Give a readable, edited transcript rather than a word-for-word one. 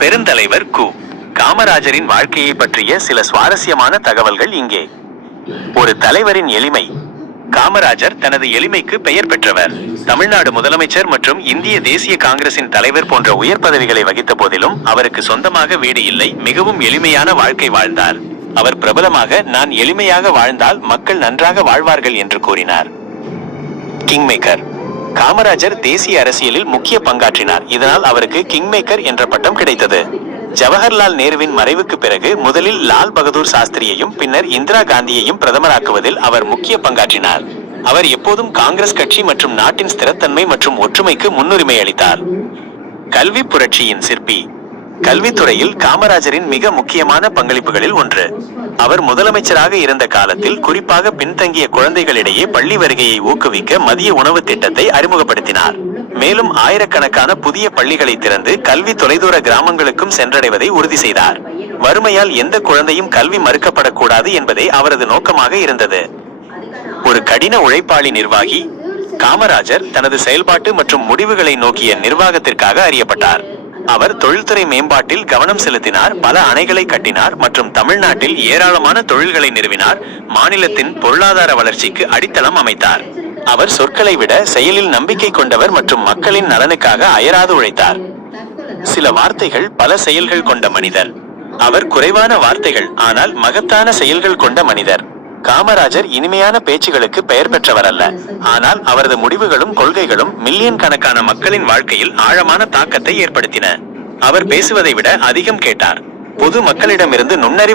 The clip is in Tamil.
பெருந்தலைவர் கு. காமராஜரின் வாழ்க்கையை பற்றிய சில சுவாரஸ்யமான தகவல்கள் இங்கே. ஒரு தலைவரின் எளிமை. காமராஜர் தனது எளிமைக்கு பெயர் பெற்றவர். தமிழ்நாடு முதலமைச்சர் மற்றும் இந்திய தேசிய காங்கிரசின் தலைவர் போன்ற உயர் பதவிகளை வகித்த போதிலும் அவருக்கு சொந்தமாக வீடு இல்லை. மிகவும் எளிமையான வாழ்க்கை வாழ்ந்தார். அவர் பிரபலமாக நான் எளிமையாக வாழ்ந்தால் மக்கள் நன்றாக வாழ்வார்கள் என்று கூறினார். கிங்மேக்கர். காமராஜர் தேசிய அரசியலில் முக்கிய பங்காற்றினார். இதனால் அவருக்கு கிங்மேக்கர் என்ற பட்டம் கிடைத்தது. ஜவஹர்லால் நேருவின் மறைவுக்கு பிறகு முதலில் லால் பகதூர் சாஸ்திரியையும் பின்னர் இந்திரா காந்தியையும் பிரதமராக்குவதில் அவர் முக்கிய பங்காற்றினார். அவர் எப்போதும் காங்கிரஸ் கட்சி மற்றும் நாட்டின் ஸ்திரத்தன்மை மற்றும் ஒற்றுமைக்கு முன்னுரிமை அளித்தார். கல்வி புரட்சியின் சிற்பி. கல்வித்துறையில் காமராஜரின் மிக முக்கியமான பங்களிப்புகளில் ஒன்று. அவர் முதலமைச்சராக இருந்த காலத்தில் குறிப்பாக பின்தங்கிய குழந்தைகளிடையே பள்ளி வருகையை ஊக்குவிக்க மதிய உணவு திட்டத்தை அறிமுகப்படுத்தினார். மேலும் ஆயிரக்கணக்கான புதிய பள்ளிகளை திறந்து கல்வி தொலைதூர கிராமங்களுக்கும் சென்றடைவதை உறுதி செய்தார். வறுமையால் எந்த குழந்தையும் கல்வி மறுக்கப்படக்கூடாது என்பதே அவரது நோக்கமாக இருந்தது. ஒரு கடின உழைப்பாளி நிர்வாகி. காமராஜர் தனது செயல்பாட்டு மற்றும் முடிவுகளை நோக்கிய நிர்வாகத்திற்காக அறியப்பட்டார். அவர் தொழில்துறை மேம்பாட்டில் கவனம் செலுத்தினார், பல அணைகளை கட்டினார் மற்றும் தமிழ்நாட்டில் ஏராளமான தொழில்களை நிறுவினார். மாநிலத்தின் பொருளாதார வளர்ச்சிக்கு அடித்தளம் அமைத்தார். அவர் சொற்களை விட செயலில் நம்பிக்கை கொண்டவர் மற்றும் மக்களின் நலனுக்காக அயராது உழைத்தார். சில வார்த்தைகள் பல செயல்கள் கொண்ட மனிதர். அவர் குறைவான வார்த்தைகள் ஆனால் மகத்தான செயல்கள் கொண்ட மனிதர். காமராஜர் இனிமையான பேச்சுகளுக்கு பெயர் பெற்றவர் அல்ல, ஆனால் அவரது முடிவுகளும் கொள்கைகளும் மில்லியன் கணக்கான மக்களின் வாழ்க்கையில் ஆழமான தாக்கத்தை ஏற்படுத்தின. அவர் பேசுவதை விட அதிகம் கேட்டார். பொது மக்களிடமிருந்து நுண்ணறிவு